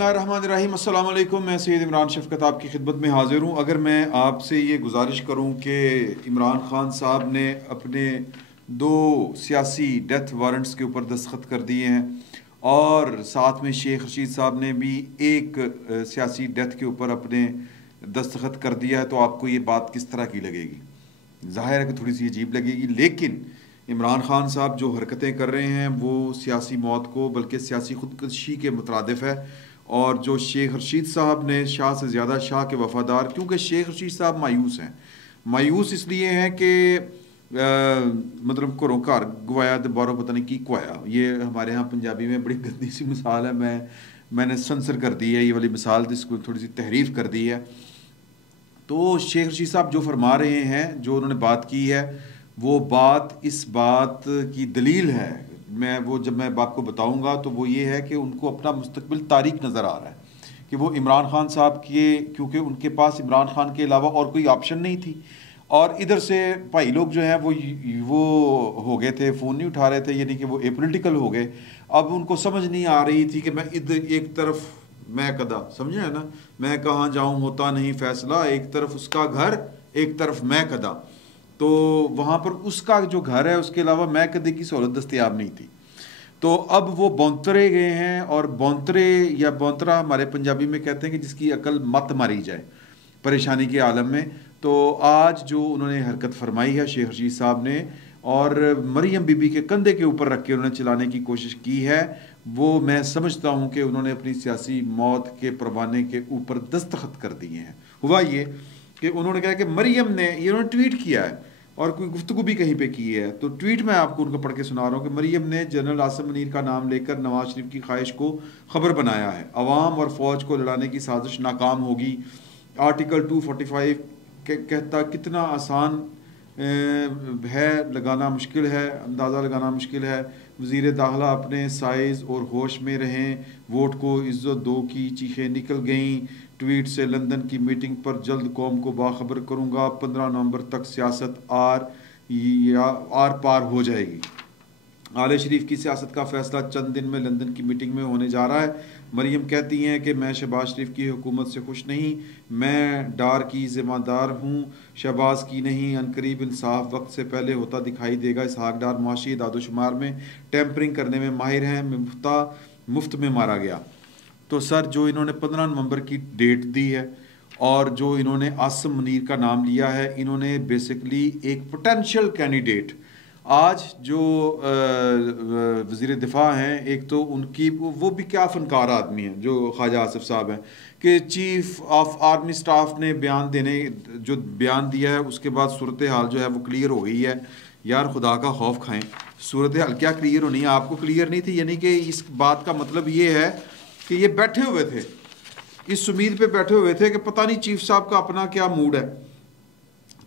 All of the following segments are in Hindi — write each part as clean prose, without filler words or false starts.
बिस्मिल्लाहिर्रहमानिर्रहीम। अस्सलाम वालेकुम। मैं सैयद इमरान शफ़क़त आपकी खिदमत में हाज़िर हूँ। अगर मैं आपसे ये गुजारिश करूँ कि इमरान ख़ान साहब ने अपने दो सियासी डेथ वारंट्स के ऊपर दस्तखत कर दिए हैं और साथ में शेख रशीद साहब ने भी एक सियासी डेथ के ऊपर अपने दस्तखत कर दिया है, तो आपको ये बात किस तरह की लगेगी? ज़ाहिर है कि थोड़ी सी अजीब लगेगी, लेकिन इमरान ख़ान साहब जो हरकतें कर रहे हैं वो सियासी मौत को बल्कि सियासी खुदकुशी के मुतरादिफ है। और जो शेख रशीद साहब ने शाह से ज़्यादा शाह के वफ़ादार, क्योंकि शेख रशीद साहब मायूस हैं। मायूस इसलिए हैं कि मतलब घरों घर गवाया तो बारों पता नहीं की गवाया। ये हमारे यहाँ पंजाबी में बड़ी गंदी सी मिसाल है, मैंने सेंसर कर दी है ये वाली मिसाल, जिसको थोड़ी सी तहरीफ कर दी है। तो शेख रशीद साहब जो फरमा रहे हैं, जो उन्होंने बात की है, वो बात इस बात की दलील है। जब मैं आपको बताऊंगा तो वो ये है कि उनको अपना मुस्तकबिल तारीक नज़र आ रहा है कि वो इमरान खान साहब के, क्योंकि उनके पास इमरान खान के अलावा और कोई ऑप्शन नहीं थी। और इधर से भाई लोग जो हैं वो हो गए थे, फ़ोन नहीं उठा रहे थे, यानी कि वो एपोलिटिकल हो गए। अब उनको समझ नहीं आ रही थी कि मैं इधर एक तरफ मैं कदा, समझे है ना, मैं कहाँ जाऊँ होता नहीं फैसला, एक तरफ उसका घर एक तरफ मैं कदा। तो वहाँ पर उसका जो घर है उसके अलावा मैं कदे की सहूलत दस्तयाब नहीं थी। तो अब वो बौंतरे गए हैं, और बौंतरे या बौंतरा हमारे पंजाबी में कहते हैं कि जिसकी अकल मत मारी जाए परेशानी के आलम में। तो आज जो उन्होंने हरकत फरमाई है शेख रशीद साहब ने, और मरियम बीबी के कंधे के ऊपर रख के उन्होंने चलाने की कोशिश की है, वो मैं समझता हूँ कि उन्होंने अपनी सियासी मौत के परवाने के ऊपर दस्तखत कर दिए हैं। हुआ ये कि उन्होंने कहा कि मरियम ने, ये उन्होंने ट्वीट किया है और कोई गुफ्तगू भी कहीं पे की है, तो ट्वीट मैं आपको उनको पढ़ के सुना रहा हूँ कि मरियम ने जनरल आसिम मुनीर का नाम लेकर नवाज शरीफ की ख्वाहिश को खबर बनाया है। अवाम और फ़ौज को लड़ाने की साजिश नाकाम होगी। आर्टिकल 245 कहता कितना आसान है, लगाना मुश्किल है, अंदाज़ा लगाना मुश्किल है। वज़ीर दाखिला अपने साइज़ और होश में रहें, वोट को इज़्ज़त दो की चीखें निकल गईं। ट्वीट से लंदन की मीटिंग पर जल्द कौम को बाखबर करूँगा। 15 नवंबर तक सियासत आर पार हो जाएगी। आले शरीफ की सियासत का फैसला चंद दिन में लंदन की मीटिंग में होने जा रहा है। मरियम कहती हैं कि मैं शहबाज शरीफ की हुकूमत से खुश नहीं, मैं डार की ज़िम्मेदार हूँ, शहबाज की नहीं। अनकरीब इंसाफ वक्त से पहले होता दिखाई देगा। इसहाक डार मुआशी दादोशुमार में टैंपरिंग करने में माहिर हैं, मुफ्त में मारा गया। तो सर, जो इन्होंने 15 नवंबर की डेट दी है और जो इन्होंने आसिम मुनीर का नाम लिया है, इन्होंने बेसिकली एक पोटेंशियल कैंडिडेट, आज जो वज़ीर दिफा हैं, एक तो उनकी वो भी क्या फ़नकार आदमी हैं जो ख्वाजा आसिफ साहब हैं, कि चीफ़ ऑफ आर्मी स्टाफ ने जो बयान दिया है उसके बाद सूरत हाल जो है वो क्लियर हो गई है। यार खुदा का खौफ खाएं, सूरत हाल क्या क्लियर होनी है? आपको क्लियर नहीं थी, यानी कि इस बात का मतलब ये है कि ये बैठे हुए थे, इस उम्मीद पे बैठे हुए थे कि पता नहीं चीफ साहब का अपना क्या मूड है।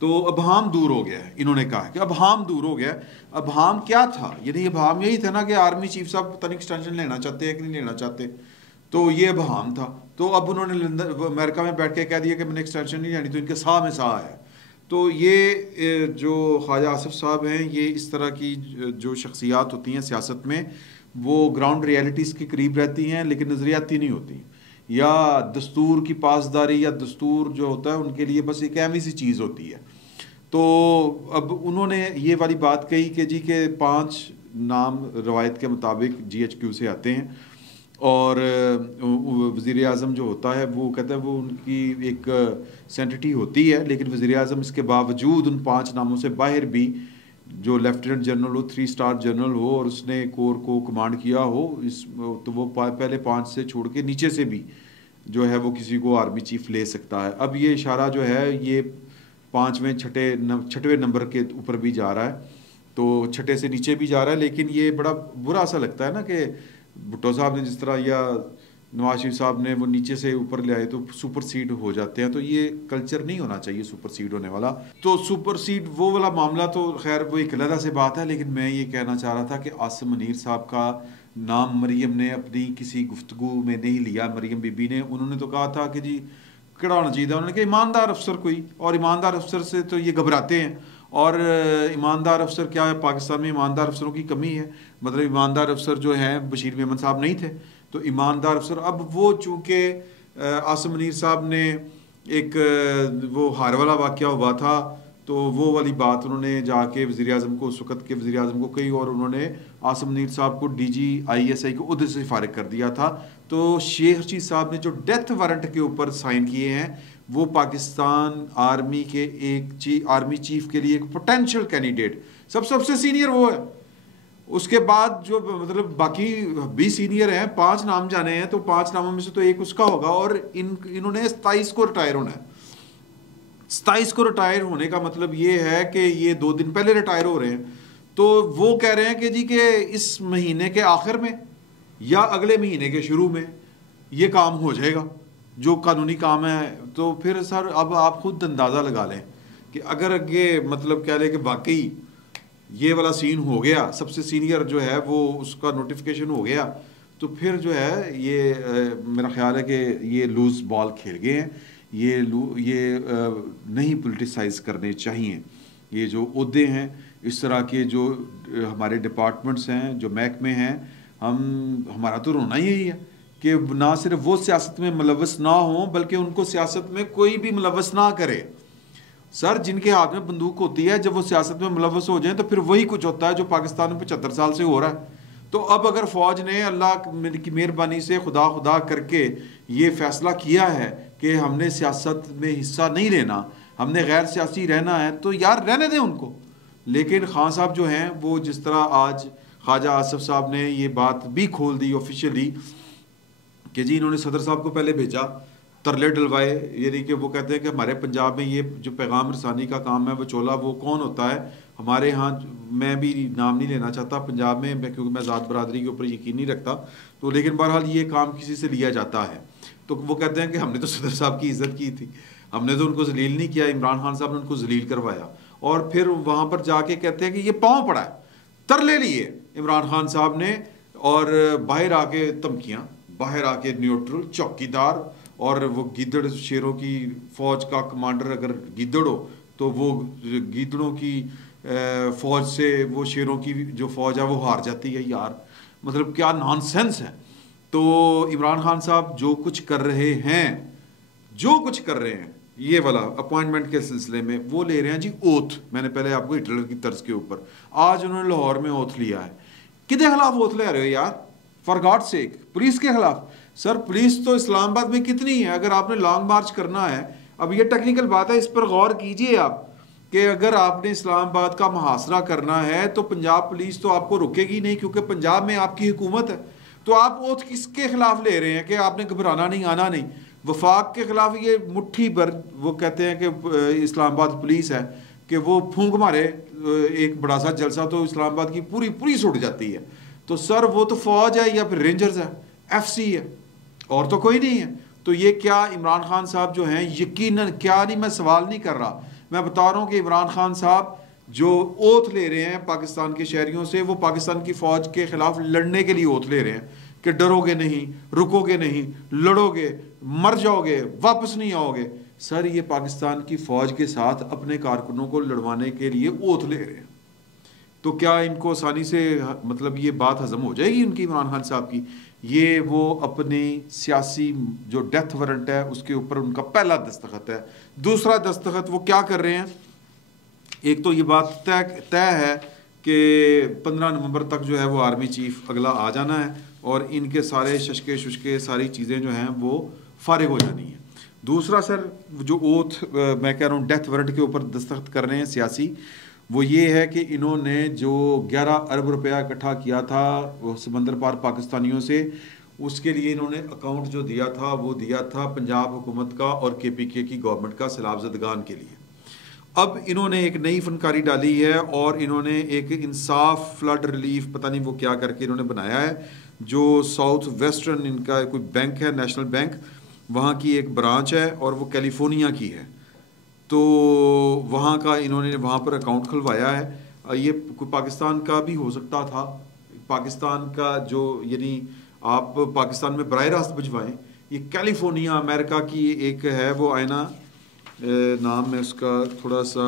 तो अबहाम दूर हो गया है, इन्होंने कहा कि अबहाम दूर हो गया। अबहाम क्या था? यानी अबहाम यही था ना कि आर्मी चीफ साहब पता नहीं एक्सटेंशन लेना चाहते हैं कि नहीं लेना चाहते, तो ये अबहाम था। तो अब उन्होंने लंदन अमेरिका में बैठ के कह दिया कि मैंने एक्सटेंशन नहीं लेनी, तो इनके साह में साह है। तो ये जो ख्वाजा आसिफ साहब हैं, ये इस तरह की जो शख्सियात होती हैं सियासत में, वो ग्राउंड रियलिटीज़ के करीब रहती हैं लेकिन नज़रियाती नहीं होती, या दस्तूर की पासदारी या दस्तूर जो होता है उनके लिए बस एक अहमी सी चीज़ होती है। तो अब उन्होंने ये वाली बात कही कि जी के 5 नाम रवायत के मुताबिक GHQ से आते हैं, और वज़ीर आज़म जो होता है वो कहता है वो उनकी एक सेंटिटी होती है, लेकिन वज़ीर आज़म इसके बावजूद उन 5 नामों से बाहर भी, जो लेफ्टिनेंट जनरल हो, 3 स्टार जनरल हो और उसने कोर को कमांड किया हो, तो वो पहले 5 से छोड़ के नीचे से भी जो है वो किसी को आर्मी चीफ ले सकता है। अब ये इशारा जो है ये 5वें छठवें नंबर के ऊपर भी जा रहा है, तो छठे से नीचे भी जा रहा है। लेकिन ये बड़ा बुरा सा लगता है ना कि भुट्टो साहब ने जिस तरह, या नवाज शरीफ साहब ने, वो नीचे से ऊपर ले आए तो सुपर सीड हो जाते हैं। तो ये कल्चर नहीं होना चाहिए सुपर सीड होने वाला। तो सुपर सीड वो वाला मामला तो खैर वो एक अलग से बात है, लेकिन मैं ये कहना चाह रहा था कि आसिम मुनीर साहब का नाम मरियम ने अपनी किसी गुफ्तगू में नहीं लिया। मरियम बीबी ने, उन्होंने तो कहा था कि जी कड़ा होना चाहिए था, उन्होंने कहा ईमानदार अफसर कोई, और ईमानदार अफसर से तो ये घबराते हैं। और ईमानदार अफसर क्या है, पाकिस्तान में ईमानदार अफसरों की कमी है, मतलब ईमानदार अफसर जो हैं बशीर मेमन साहब नहीं थे, तो ईमानदार अफसर अब वो चूँकि आसिम मुनीर साहब ने एक वो हार वाला वाक़या हुआ था, तो वो वाली बात उन्होंने जाके वज़ीर आज़म को, उस वक़्त के वज़ीर आज़म को कही, और उन्होंने आसिम मुनीर साहब को DGISI को उहदे से फारिग कर दिया था। तो शेख रशीद साहब ने जो डेथ वारंट के ऊपर साइन किए हैं, वो पाकिस्तान आर्मी के एक आर्मी चीफ के लिए एक पोटेंशियल कैंडिडेट, सबसे सीनियर वो है। उसके बाद जो मतलब बाकी 20 सीनियर हैं, 5 नाम जाने हैं, तो 5 नामों में से तो एक उसका होगा, और इन्होंने 27 को रिटायर होना है। 27 को रिटायर होने का मतलब ये है कि ये 2 दिन पहले रिटायर हो रहे हैं। तो वो कह रहे हैं कि जी कि इस महीने के आखिर में या अगले महीने के शुरू में ये काम हो जाएगा जो कानूनी काम है। तो फिर सर अब आप खुद अंदाज़ा लगा लें कि अगर ये मतलब कह लें कि वाकई ये वाला सीन हो गया, सबसे सीनियर जो है वो उसका नोटिफिकेशन हो गया, तो फिर जो है ये मेरा ख्याल है कि ये लूज बॉल खेल गए हैं। ये नहीं पोलिटिसाइज करने चाहिए। ये जो ओहदे हैं, इस तरह के जो हमारे डिपार्टमेंट्स हैं, जो महकमे हैं, हमारा तो रोना ही यही है कि ना सिर्फ वो सियासत में मुलव्वस ना हो, बल्कि उनको सियासत में कोई भी मुलव्वस ना करे। सर जिनके हाथ में बंदूक होती है, जब वो सियासत में मुलव्वस हो जाए तो फिर वही कुछ होता है जो पाकिस्तान में 75 साल से हो रहा है। तो अब अगर फ़ौज ने अल्लाह की मेहरबानी से खुदा खुदा करके ये फ़ैसला किया है कि हमने सियासत में हिस्सा नहीं लेना, हमने गैर सियासी रहना है, तो यार रहने दें उनको। लेकिन खान साहब जो हैं वो जिस तरह आज ख्वाजा आसिफ साहब ने ये बात भी खोल दी ऑफिशियली कि जी इन्होंने सदर साहब को पहले भेजा, तरले डलवाए, यानी कि वो कहते हैं कि हमारे पंजाब में ये जो पैगाम रसानी का काम है वो चोला वो कौन होता है हमारे यहाँ। मैं भी नाम नहीं लेना चाहता पंजाब में, क्योंकि मैं ज़ात बरादरी के ऊपर यकीन नहीं रखता, तो लेकिन बहरहाल ये काम किसी से लिया जाता है। तो वो कहते हैं कि हमने तो सदर साहब की इज़्ज़त की थी, हमने तो उनको जलील नहीं किया, इमरान खान साहब ने उनको जलील करवाया। और फिर वहाँ पर जाके कहते हैं कि ये पाँव पड़ा है, तरले लिए इमरान खान साहब ने, और बाहर आके धमकियाँ, बाहर आके न्यूट्रल चौकीदार, और वो गीदड़ शेरों की फ़ौज का कमांडर अगर गीदड़ हो तो वो गीदड़ों की फ़ौज से वो शेरों की जो फ़ौज है वो हार जाती है। यार मतलब क्या नॉनसेंस है। तो इमरान खान साहब जो कुछ कर रहे हैं, जो कुछ कर रहे हैं ये वाला अपॉइंटमेंट के सिलसिले में, वो ले रहे हैं जी ओथ। मैंने पहले आपको हिटलर की तर्ज के ऊपर, आज उन्होंने लाहौर में ओथ लिया है। किसके खिलाफ ओथ ले रहे हो यार, फॉर गॉड सेक? पुलिस के खिलाफ। सर पुलिस तो इस्लामाबाद में कितनी है, अगर आपने लॉन्ग मार्च करना है, अब ये टेक्निकल बात है, इस पर गौर कीजिए आप कि अगर आपने इस्लामाबाद का मुहासरा करना है तो पंजाब पुलिस तो आपको रुकेगी नहीं, क्योंकि पंजाब में आपकी हुकूमत है। तो आप ओथ किसके खिलाफ ले रहे हैं कि आपने घबराना नहीं, आना नहीं? वफाक के खिलाफ ये मुट्ठी भर, वो कहते हैं कि इस्लामाबाद पुलिस है कि वो फूंक मारे एक बड़ा सा जलसा तो इस्लामाबाद की पूरी पुलिस उड़ जाती है। तो सर वो तो फौज है या फिर रेंजर्स है, FC है, और तो कोई नहीं है। तो ये क्या इमरान खान साहब जो हैं, यकीनन क्या नहीं, मैं सवाल नहीं कर रहा, मैं बता रहा हूँ कि इमरान खान साहब जो ओथ ले रहे हैं पाकिस्तान के शहरियों से, वो पाकिस्तान की फ़ौज के ख़िलाफ़ लड़ने के लिए ओथ ले रहे हैं कि डरोगे नहीं, रुकोगे नहीं, लड़ोगे, मर जाओगे, वापस नहीं आओगे। सर ये पाकिस्तान की फ़ौज के साथ अपने कारकुनों को लड़वाने के लिए ओथ ले रहे हैं। तो क्या इनको आसानी से मतलब ये बात हजम हो जाएगी उनकी, इमरान खान साहब की? ये वो अपनी सियासी जो डेथ वारंट है उसके ऊपर उनका पहला दस्तखत है। दूसरा दस्तखत वो क्या कर रहे हैं, एक तो ये बात तय है कि 15 नवंबर तक जो है वो आर्मी चीफ अगला आ जाना है, और इनके सारे शशके शुशके सारी चीज़ें जो हैं वो फारिग हो जानी है। दूसरा सर जो ओथ मैं कह रहा हूँ डेथ वारंट के ऊपर दस्तखत कर रहे हैं सियासी, वो ये है कि इन्होंने जो 11 अरब रुपया इकट्ठा किया था वो समंदर पार पाकिस्तानियों से, उसके लिए इन्होंने अकाउंट जो दिया था वो दिया था पंजाब हुकूमत का और KPK की गवर्नमेंट का सैलाब ज़दगान के लिए। अब इन्होंने एक नई फनकारी डाली है और इन्होंने एक इंसाफ फ्लड रिलीफ पता नहीं वो क्या करके इन्होंने बनाया है, जो साउथ वेस्टर्न इनका कोई बैंक है, नेशनल बैंक, वहाँ की एक ब्रांच है और वो कैलिफोर्निया की है। तो वहाँ का इन्होंने वहाँ पर अकाउंट खुलवाया है। ये कोई पाकिस्तान का भी हो सकता था, पाकिस्तान का जो यानी आप पाकिस्तान में बराह रास्त भिजवाएँ। ये कैलिफोर्निया अमेरिका की एक है वो आयना, नाम है उसका थोड़ा सा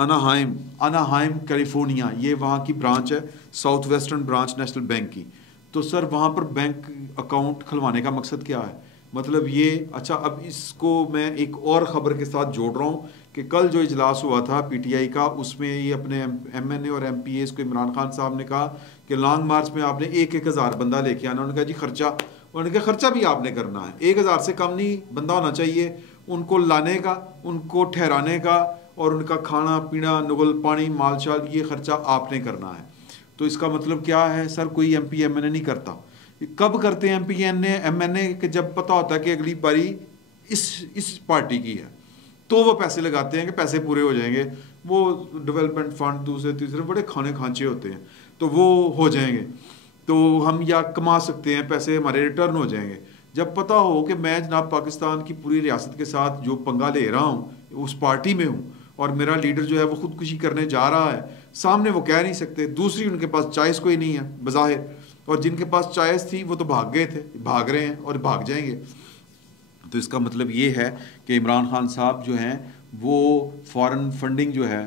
अनाहाइम कैलिफोर्निया, ये वहाँ की ब्रांच है, south western branch national bank की। तो सर वहाँ पर बैंक अकाउंट खुलवाने का मकसद क्या है? मतलब ये अच्छा, अब इसको मैं एक और ख़बर के साथ जोड़ रहा हूँ कि कल जो इजलास हुआ था पीटीआई का, उसमें ये अपने एमएनए और एमपीएस को इमरान खान साहब ने कहा कि लॉन्ग मार्च में आपने 1,000 बंदा लेके आना। उन्होंने कहा जी खर्चा, उन्होंने कहा खर्चा भी आपने करना है, 1,000 से कम नहीं बंदा होना चाहिए, उनको लाने का, उनको ठहराने का और उनका खाना पीना, नुगल पानी, माल शाल, ये खर्चा आपने करना है। तो इसका मतलब क्या है सर? कोई एमपी एमएनए नहीं करता। कब करते हैं एमपी एमएनए? कि जब पता होता है कि अगली बारी इस पार्टी की है, तो वो पैसे लगाते हैं कि पैसे पूरे हो जाएंगे, वो डेवलपमेंट फंड दूसरे तीसरे बड़े खाने खांचे होते हैं, तो वो हो जाएंगे, तो हम या कमा सकते हैं पैसे, हमारे रिटर्न हो जाएंगे। जब पता हो कि मैं जनाब पाकिस्तान की पूरी रियासत के साथ जो पंगा ले रहा हूँ, उस पार्टी में हूँ और मेरा लीडर जो है वो खुदकुशी करने जा रहा है, सामने वो कह नहीं सकते। दूसरी, उनके पास चॉइस कोई नहीं है बज़ाहिर, और जिनके पास चॉइस थी वो तो भाग गए थे, भाग रहे हैं और भाग जाएंगे। तो इसका मतलब ये है कि इमरान खान साहब जो हैं वो फॉरेन फंडिंग जो है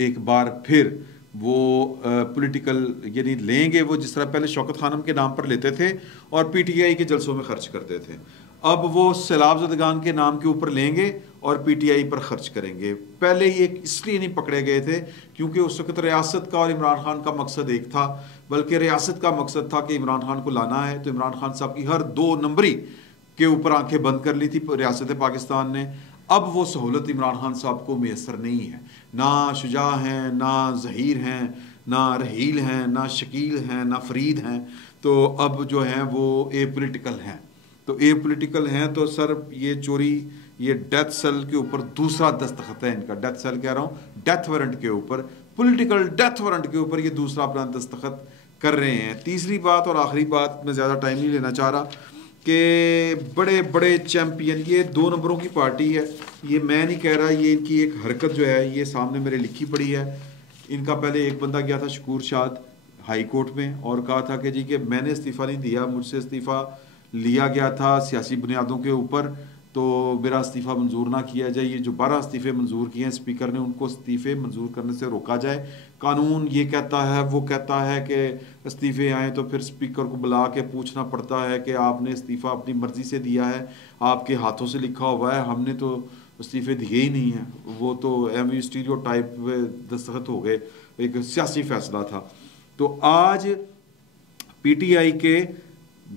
एक बार फिर वो पॉलिटिकल यानी लेंगे, वो जिस तरह पहले शौकत खानम के नाम पर लेते थे और पीटीआई के जलसों में खर्च करते थे, अब वो सैलाब ज़दगान के नाम के ऊपर लेंगे और पीटीआई पर खर्च करेंगे। पहले ये इसलिए नहीं पकड़े गए थे क्योंकि उस वक्त रियासत का और इमरान खान का मकसद एक था, बल्कि रियासत का मकसद था कि इमरान खान को लाना है। तो इमरान खान साहब की हर 2 नंबरी के ऊपर आंखें बंद कर ली थी रियासत पाकिस्तान ने। अब वो सहूलत इमरान खान साहब को मैसर नहीं है, ना शुजा हैं, ना ज़हीर हैं, ना रहील हैं, ना शकील हैं, ना फरीद हैं। तो अब जो हैं वो ए पोलिटिकल हैं। तो ए पोलिटिकल हैं तो सर ये चोरी, ये डेथ सेल के ऊपर दूसरा दस्तखत है इनका, डेथ सेल कह रहा हूँ, डेथ वारंट के ऊपर, पॉलिटिकल डेथ वारंट के ऊपर ये दूसरा अपना दस्तखत कर रहे हैं। तीसरी बात और आखिरी बात, मैं ज़्यादा टाइम नहीं लेना चाह रहा, कि बड़े बड़े चैम्पियन, ये 2 नंबरों की पार्टी है, ये मैं नहीं कह रहा, ये इनकी एक हरकत जो है ये सामने मेरे लिखी पड़ी है। इनका पहले एक बंदा गया था शकूर शाद हाई कोर्ट में और कहा था कि जी कि मैंने इस्तीफ़ा नहीं दिया, मुझसे इस्तीफ़ा लिया गया था सियासी बुनियादों के ऊपर, तो मेरा इस्तीफ़ा मंजूर ना किया जाए। ये जो 12 इस्तीफ़े मंजूर किए हैं स्पीकर ने, उनको इस्तीफ़े मंजूर करने से रोका जाए। कानून ये कहता है, वो कहता है कि इस्तीफ़े आएँ तो फिर स्पीकर को बुला के पूछना पड़ता है कि आपने इस्तीफ़ा अपनी मर्ज़ी से दिया है, आपके हाथों से लिखा हुआ है, हमने तो इस्तीफ़े दिए ही नहीं हैं। वो तो स्टीरियोटाइप दस्तखत हो गए, एक सियासी फ़ैसला था। तो आज पीटीआई के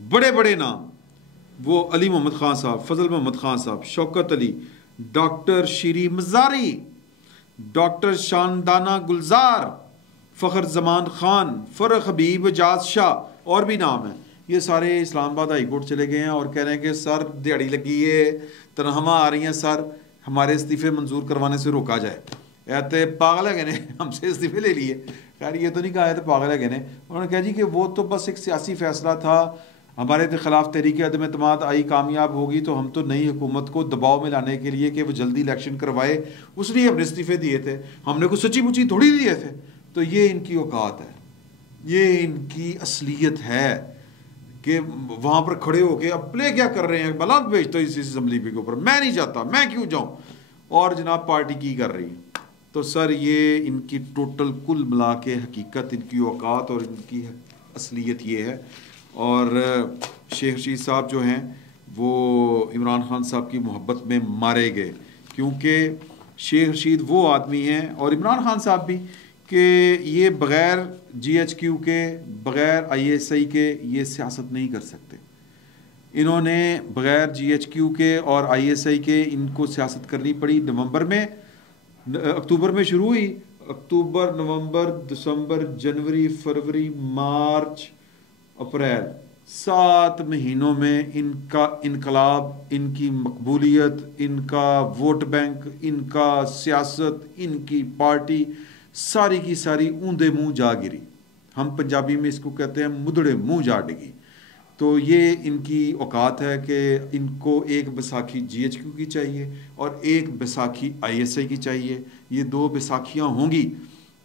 बड़े बड़े नाम, वो अली मोहम्मद ख़ान साहब, फजल मोहम्मद ख़ान साहब, शौकत अली, डॉक्टर शीरी मज़ारी, डॉक्टर शानदाना गुलजार, फ़खर जमान ख़ान, फ़रख हबीब जाज शाह और भी नाम हैं, ये सारे इस्लामाबाद हाई कोर्ट चले गए हैं और कह रहे हैं कि सर दिहाड़ी लगी है, तनख्वाह आ रही हैं सर, हमारे इस्तीफ़े मंजूर करवाने से रोका जाए। ऐसे पागल है ने हमसे इस्तीफ़े ले लिए। खैर ये तो नहीं कहा है तो पागल है ने, उन्होंने कहा जी कि वो तो बस एक सियासी फ़ैसला था, हमारे के ख़िलाफ़ तहरीक अदम एतमाद आई, कामयाब होगी तो हम तो नई हुकूमत को दबाव में लाने के लिए कि वो जल्दी इलेक्शन करवाए, उसलिए हमने इस्तीफ़े दिए थे, हमने कुछ सच्ची मुची थोड़ी दिए थे। तो ये इनकी औकात है, ये इनकी असलियत है कि वहाँ पर खड़े होके अब प्ले क्या कर रहे हैं, बलात भेज तो इस असम्बली के ऊपर, मैं नहीं जाता, मैं क्यों जाऊँ, और जनाब पार्टी की कर रही है। तो सर ये इनकी टोटल कुल मिला के हकीकत, इनकी औकात और इनकी असलियत ये है। और शेख रशीद साहब जो हैं वो इमरान खान साहब की मोहब्बत में मारे गए, क्योंकि शेख रशीद वो आदमी हैं और इमरान खान साहब भी कि ये बग़ैर GHQ के, बग़ैर ISI के ये सियासत नहीं कर सकते। इन्होंने बग़ैर GHQ के और ISI के इनको सियासत करनी पड़ी। नवंबर में, अक्टूबर में शुरू हुई, अक्टूबर, नवंबर, दिसंबर, जनवरी, फरवरी, मार्च, अप्रैल, 7 महीनों में इनका इनकलाब, इनकी मकबूलियत, इनका वोट बैंक, इनका सियासत, इनकी पार्टी सारी की सारी ऊंधे मुंह जा गिरी। हम पंजाबी में इसको कहते हैं मुदड़े मुंह जा डिगी। तो ये इनकी औकात है कि इनको एक बैसाखी GHQ की चाहिए और एक बैसाखी ISI की चाहिए। ये 2 बैसाखियाँ होंगी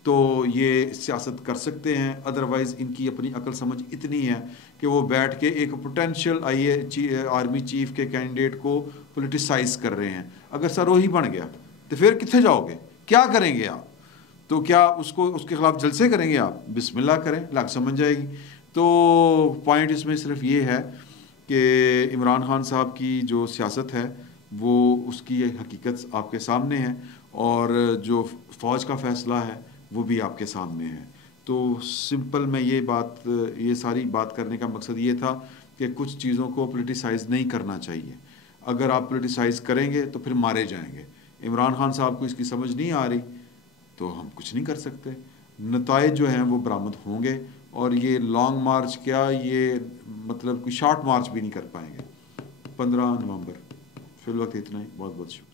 तो ये सियासत कर सकते हैं, अदरवाइज़ इनकी अपनी अकल समझ इतनी है कि वो बैठ के एक पोटेंशियल आर्मी चीफ के कैंडिडेट को पोलिटिसाइज कर रहे हैं। अगर सर वही बन गया तो फिर कितने जाओगे, क्या करेंगे आप? तो क्या उसको उसके ख़िलाफ़ जलसे करेंगे आप? बिस्मिल्लाह करें, लाख समझ जाएगी। तो पॉइंट इसमें सिर्फ ये है कि इमरान खान साहब की जो सियासत है वो उसकी हकीकत आपके सामने है, और जो फ़ौज का फ़ैसला है वो भी आपके सामने है। तो सिंपल मैं ये सारी बात करने का मकसद ये था कि कुछ चीज़ों को पोलिटिसाइज़ नहीं करना चाहिए। अगर आप पोलिटिसाइज़ करेंगे तो फिर मारे जाएंगे। इमरान खान साहब को इसकी समझ नहीं आ रही तो हम कुछ नहीं कर सकते। नताइज जो हैं वो बरामद होंगे, और ये लॉन्ग मार्च क्या, ये मतलब कोई शॉर्ट मार्च भी नहीं कर पाएंगे 15 नवंबर। फिलवक्त इतना ही, बहुत बहुत शुक्रिया।